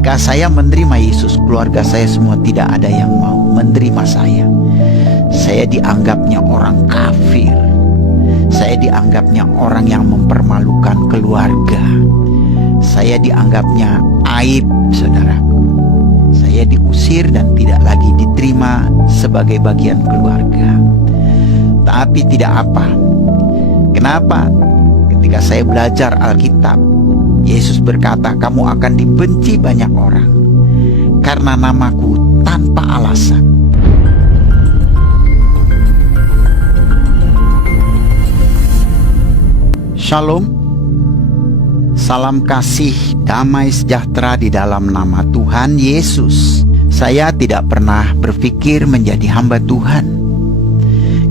Ketika saya menerima Yesus, keluarga saya semua tidak ada yang mau menerima saya. Saya dianggapnya orang kafir. Saya dianggapnya orang yang mempermalukan keluarga. Saya dianggapnya aib, saudara. Saya diusir dan tidak lagi diterima sebagai bagian keluarga. Tapi tidak apa. Kenapa? Ketika saya belajar Alkitab, Yesus berkata, kamu akan dibenci banyak orang karena namaku tanpa alasan. Shalom. Salam kasih, damai sejahtera di dalam nama Tuhan Yesus. Saya tidak pernah berpikir menjadi hamba Tuhan.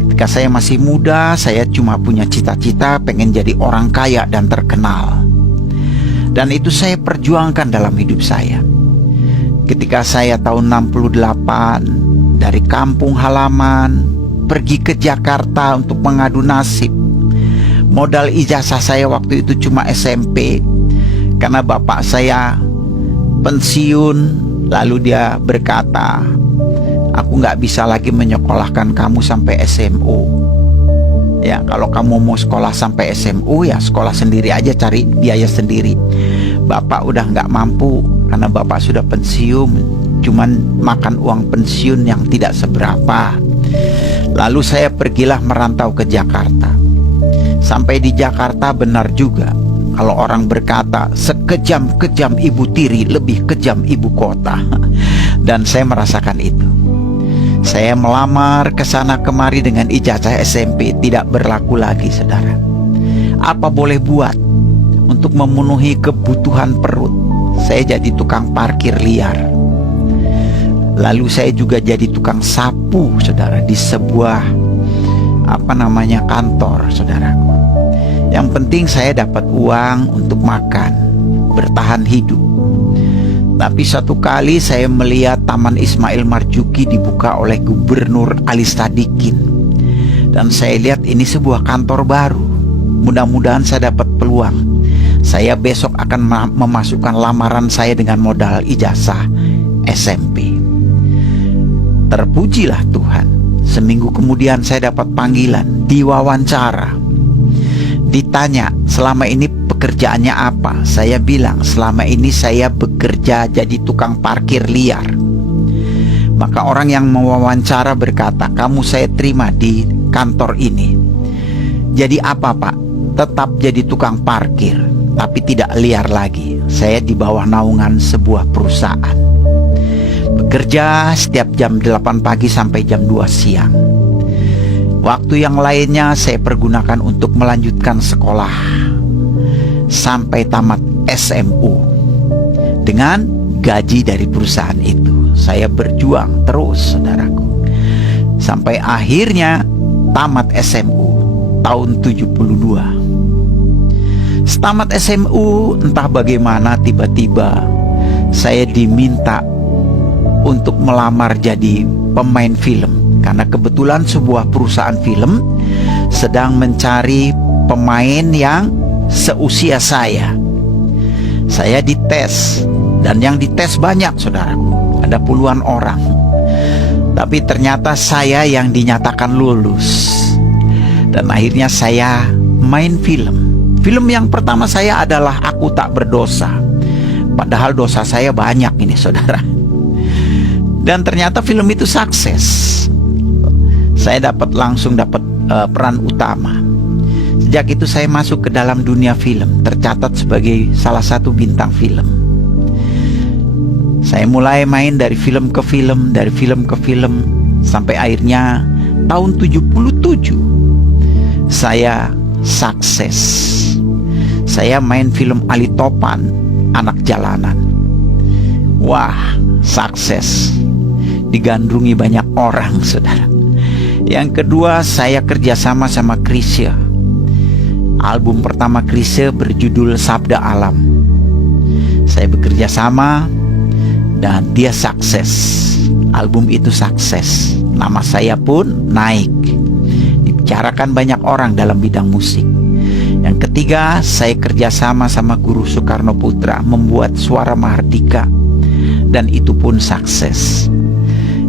Ketika saya masih muda, saya cuma punya cita-cita pengen jadi orang kaya dan terkenal. Dan itu saya perjuangkan dalam hidup saya. Ketika saya tahun 68 dari kampung halaman pergi ke Jakarta untuk mengadu nasib. Modal ijazah saya waktu itu cuma SMP, karena bapak saya pensiun. Lalu dia berkata, aku nggak bisa lagi menyekolahkan kamu sampai SMU. Ya, kalau kamu mau sekolah sampai SMU, ya sekolah sendiri aja, cari biaya sendiri. Bapak udah nggak mampu, karena bapak sudah pensiun, cuman makan uang pensiun yang tidak seberapa. Lalu saya pergilah merantau ke Jakarta. Sampai di Jakarta, benar juga kalau orang berkata sekejam-kejam ibu tiri lebih kejam ibu kota. Dan saya merasakan itu. Saya melamar ke sana kemari dengan ijazah SMP, tidak berlaku lagi, saudara. Apa boleh buat untuk memenuhi kebutuhan perut? Saya jadi tukang parkir liar. Lalu saya juga jadi tukang sapu, saudara, di sebuah kantor, saudaraku. Yang penting saya dapat uang untuk makan, bertahan hidup. Tapi satu kali saya melihat Taman Ismail Marzuki dibuka oleh Gubernur Ali Sadikin. Dan saya lihat ini sebuah kantor baru. Mudah-mudahan saya dapat peluang. Saya besok akan memasukkan lamaran saya dengan modal ijazah SMP. Terpujilah Tuhan. Seminggu kemudian saya dapat panggilan, diwawancara. Ditanya, selama ini pekerjaannya apa? Saya bilang, selama ini saya bekerja jadi tukang parkir liar. Maka orang yang mewawancara berkata, kamu saya terima di kantor ini. Jadi apa, Pak? Tetap jadi tukang parkir, tapi tidak liar lagi. Saya di bawah naungan sebuah perusahaan. Bekerja setiap jam 8 pagi sampai jam 2 siang. Waktu yang lainnya saya pergunakan untuk melanjutkan sekolah sampai tamat SMU. Dengan gaji dari perusahaan itu, saya berjuang terus, saudaraku. Sampai akhirnya tamat SMU tahun 72. Setamat SMU, entah bagaimana tiba-tiba saya diminta untuk melamar jadi pemain film. Karena kebetulan sebuah perusahaan film sedang mencari pemain yang seusia saya. Saya dites, dan yang dites banyak, saudaraku. Ada puluhan orang. Tapi ternyata saya yang dinyatakan lulus. Dan akhirnya saya main film. Film yang pertama saya adalah Aku Tak Berdosa. Padahal dosa saya banyak ini, saudara. Dan ternyata film itu sukses. Saya langsung dapat peran utama. Sejak itu saya masuk ke dalam dunia film, tercatat sebagai salah satu bintang film. Saya mulai main dari film ke film, sampai akhirnya tahun 77 saya sukses. Saya main film Ali Topan, Anak Jalanan. Wah, sukses. Digandrungi banyak orang, saudara. Yang kedua, saya kerjasama sama Chrisye. Album pertama Chrisye berjudul Sabda Alam. Saya bekerja sama dan dia sukses. Album itu sukses. Nama saya pun naik. Dibicarakan banyak orang dalam bidang musik. Yang ketiga, saya kerjasama sama Guru Soekarno Putra membuat Suara Mahardika. dan itu pun sukses.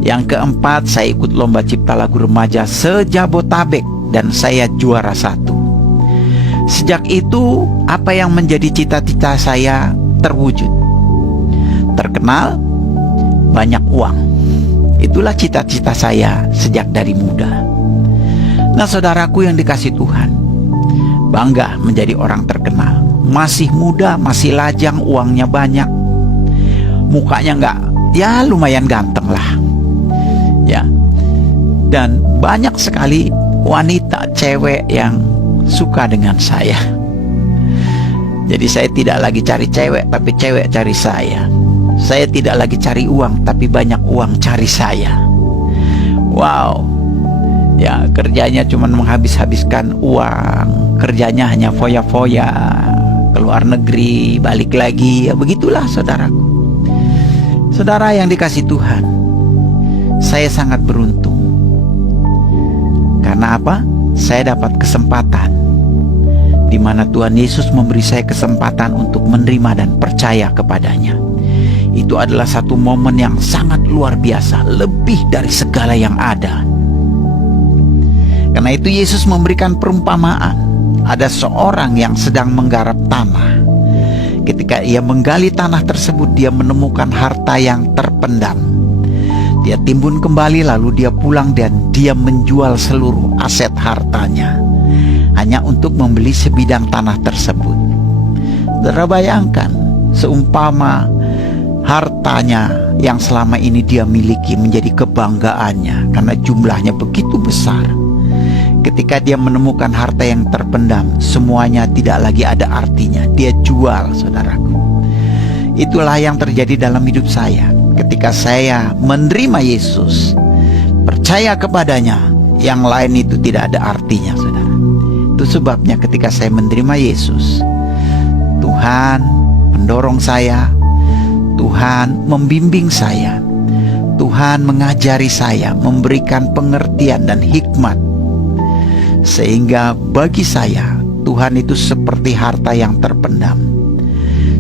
Yang keempat, saya ikut lomba cipta lagu remaja se-Jabotabek dan saya juara 1. Sejak itu, apa yang menjadi cita-cita saya terwujud. Terkenal, banyak uang. Itulah cita-cita saya sejak dari muda. Nah, saudaraku yang dikasih Tuhan, bangga menjadi orang terkenal. Masih muda, masih lajang, uangnya banyak. Mukanya nggak, ya lumayan ganteng lah. Ya, dan banyak sekali wanita, cewek yang suka dengan saya. Jadi saya tidak lagi cari cewek, tapi cewek cari saya. Saya tidak lagi cari uang, tapi banyak uang cari saya. Wow. Ya, kerjanya cuma menghabis-habiskan uang. Kerjanya hanya foya-foya, keluar negeri, balik lagi. Ya begitulah saudaraku. Saudara yang dikasih Tuhan, saya sangat beruntung. Karena apa? Saya dapat kesempatan di mana Tuhan Yesus memberi saya kesempatan untuk menerima dan percaya kepadanya. Itu adalah satu momen yang sangat luar biasa, lebih dari segala yang ada. Karena itu Yesus memberikan perumpamaan. Ada seorang yang sedang menggarap tanah. Ketika ia menggali tanah tersebut, dia menemukan harta yang terpendam. Dia timbun kembali, lalu dia pulang dan dia menjual seluruh aset hartanya hanya untuk membeli sebidang tanah tersebut. Saudara bayangkan, seumpama hartanya yang selama ini dia miliki menjadi kebanggaannya karena jumlahnya begitu besar. Ketika dia menemukan harta yang terpendam, semuanya tidak lagi ada artinya. Dia jual, saudaraku. Itulah yang terjadi dalam hidup saya. Ketika saya menerima Yesus, percaya kepadanya, yang lain itu tidak ada artinya, saudara. Itu sebabnya ketika saya menerima Yesus, Tuhan mendorong saya, Tuhan membimbing saya, Tuhan mengajari saya, memberikan pengertian dan hikmat. Sehingga bagi saya, Tuhan itu seperti harta yang terpendam.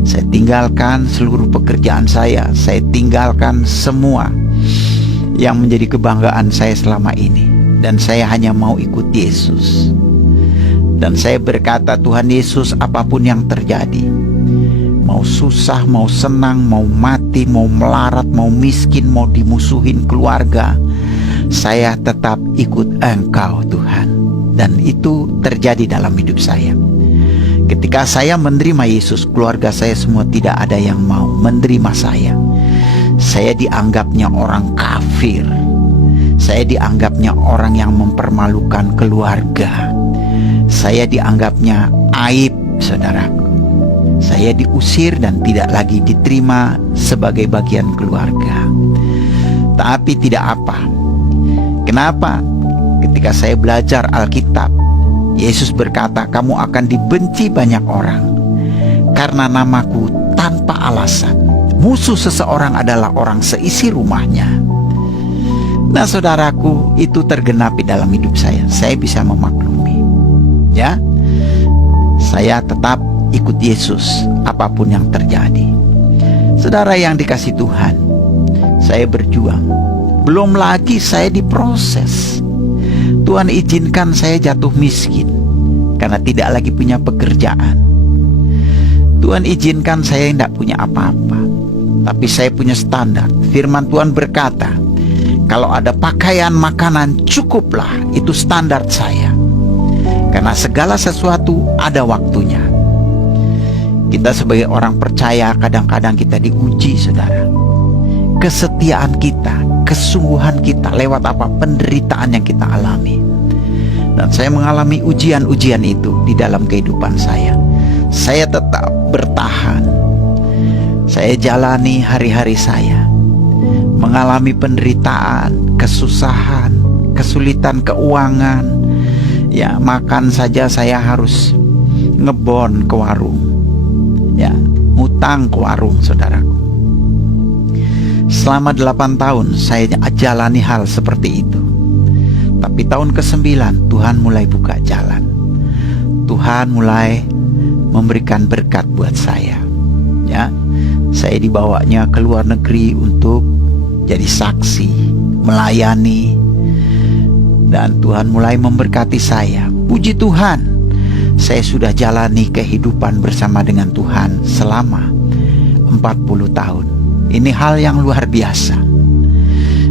Saya tinggalkan seluruh pekerjaan saya tinggalkan semua yang menjadi kebanggaan saya selama ini. Dan saya hanya mau ikut Yesus. Dan saya berkata, Tuhan Yesus, apapun yang terjadi, mau susah, mau senang, mau mati, mau melarat, mau miskin, mau dimusuhin keluarga, saya tetap ikut Engkau, Tuhan. Dan itu terjadi dalam hidup saya. Ketika saya menerima Yesus, keluarga saya semua tidak ada yang mau menerima saya. Saya dianggapnya orang kafir. Saya dianggapnya orang yang mempermalukan keluarga. Saya dianggapnya aib, saudaraku. Saya diusir dan tidak lagi diterima sebagai bagian keluarga. Tapi tidak apa. Kenapa? Ketika saya belajar Alkitab, Yesus berkata, kamu akan dibenci banyak orang karena namaku tanpa alasan. Musuh seseorang adalah orang seisi rumahnya. Nah, saudaraku, itu tergenapi dalam hidup saya. Saya bisa memaklumi. Ya, saya tetap ikut Yesus apapun yang terjadi. Saudara yang dikasih Tuhan, saya berjuang. Belum lagi saya diproses. Tuhan izinkan saya jatuh miskin karena tidak lagi punya pekerjaan. Tuhan izinkan saya tidak punya apa-apa, tapi saya punya standar. Firman Tuhan berkata, kalau ada pakaian, makanan, cukuplah. Itu standar saya. Karena segala sesuatu ada waktunya. Kita sebagai orang percaya kadang-kadang kita diuji, saudara. Kesetiaan kita, kesungguhan kita lewat apa penderitaan yang kita alami. Dan saya mengalami ujian-ujian itu di dalam kehidupan saya. Saya tetap bertahan. Saya jalani hari-hari saya, mengalami penderitaan, kesusahan, kesulitan keuangan. Ya, makan saja saya harus ngebon ke warung. Ya, ngutang ke warung, saudaraku. Selama 8 tahun saya jalani hal seperti itu. Tapi tahun ke-9 Tuhan mulai buka jalan. Tuhan mulai memberikan berkat buat saya. Ya, Saya dibawanya ke luar negeri untuk jadi saksi, melayani, dan Tuhan mulai memberkati saya. Puji Tuhan, saya sudah jalani kehidupan bersama dengan Tuhan selama 40 tahun. Ini hal yang luar biasa.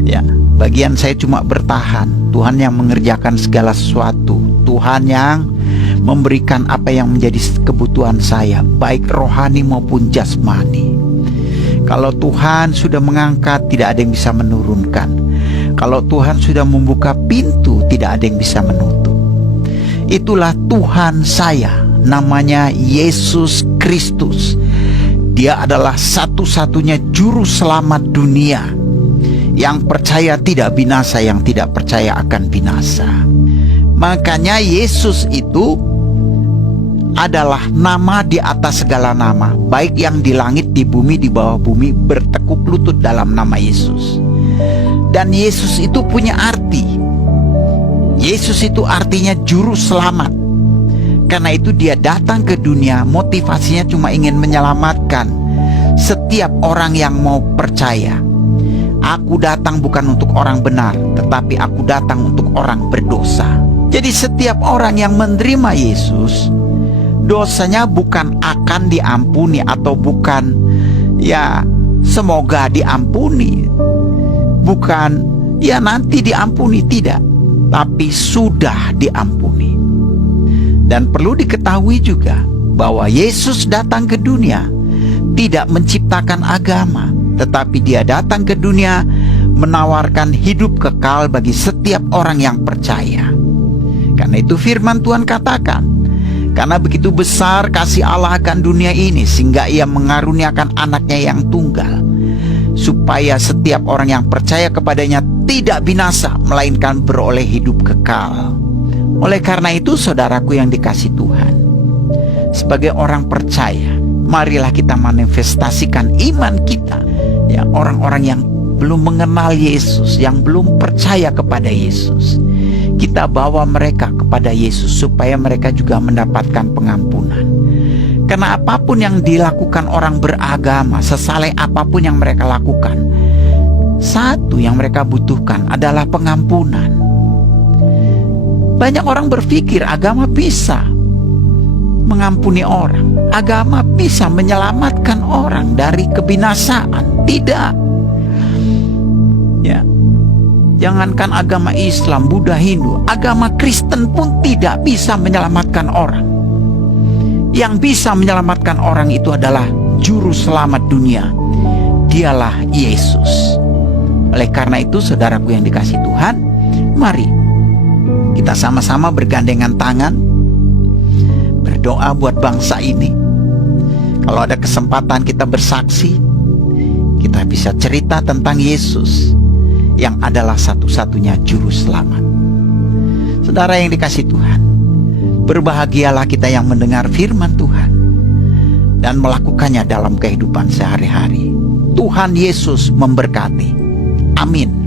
Ya, bagian saya cuma bertahan. Tuhan yang mengerjakan segala sesuatu. Tuhan yang memberikan apa yang menjadi kebutuhan saya, baik rohani maupun jasmani. Kalau Tuhan sudah mengangkat, tidak ada yang bisa menurunkan. Kalau Tuhan sudah membuka pintu, tidak ada yang bisa menutup. Itulah Tuhan saya, namanya Yesus Kristus. Dia adalah satu-satunya juru selamat dunia. Yang percaya tidak binasa, yang tidak percaya akan binasa. Makanya Yesus itu adalah nama di atas segala nama, baik yang di langit, di bumi, di bawah bumi, bertekuk lutut dalam nama Yesus. Dan Yesus itu punya arti. Yesus itu artinya juru selamat. Karena itu dia datang ke dunia, motivasinya cuma ingin menyelamatkan setiap orang yang mau percaya. Aku datang bukan untuk orang benar, tetapi aku datang untuk orang berdosa. Jadi setiap orang yang menerima Yesus, dosanya bukan akan diampuni atau bukan ya semoga diampuni, bukan ya nanti diampuni, tidak, tapi sudah diampuni. Dan perlu diketahui juga bahwa Yesus datang ke dunia tidak menciptakan agama, tetapi dia datang ke dunia menawarkan hidup kekal bagi setiap orang yang percaya. Karena itu firman Tuhan katakan, karena begitu besar kasih Allah akan dunia ini, sehingga ia mengaruniakan anaknya yang tunggal, supaya setiap orang yang percaya kepadanya tidak binasa, melainkan beroleh hidup kekal. Oleh karena itu, saudaraku yang dikasihi Tuhan, sebagai orang percaya, marilah kita manifestasikan iman kita. Ya, orang-orang yang belum mengenal Yesus, yang belum percaya kepada Yesus, kita bawa mereka kepada Yesus supaya mereka juga mendapatkan pengampunan. Karena apapun yang dilakukan orang beragama, sesaleh apapun yang mereka lakukan, satu yang mereka butuhkan adalah pengampunan. Banyak orang berpikir agama bisa mengampuni orang, agama bisa menyelamatkan orang dari kebinasaan. Tidak. Ya, jangankan agama Islam, Buddha, Hindu, agama Kristen pun tidak bisa menyelamatkan orang. Yang bisa menyelamatkan orang itu adalah juru selamat dunia. Dialah Yesus. Oleh karena itu, saudaraku yang dikasihi Tuhan, mari kita sama-sama bergandengan tangan berdoa buat bangsa ini. Kalau ada kesempatan kita bersaksi, kita bisa cerita tentang Yesus yang adalah satu-satunya juru selamat. Saudara yang dikasihi Tuhan, berbahagialah kita yang mendengar firman Tuhan dan melakukannya dalam kehidupan sehari-hari. Tuhan Yesus memberkati. Amin.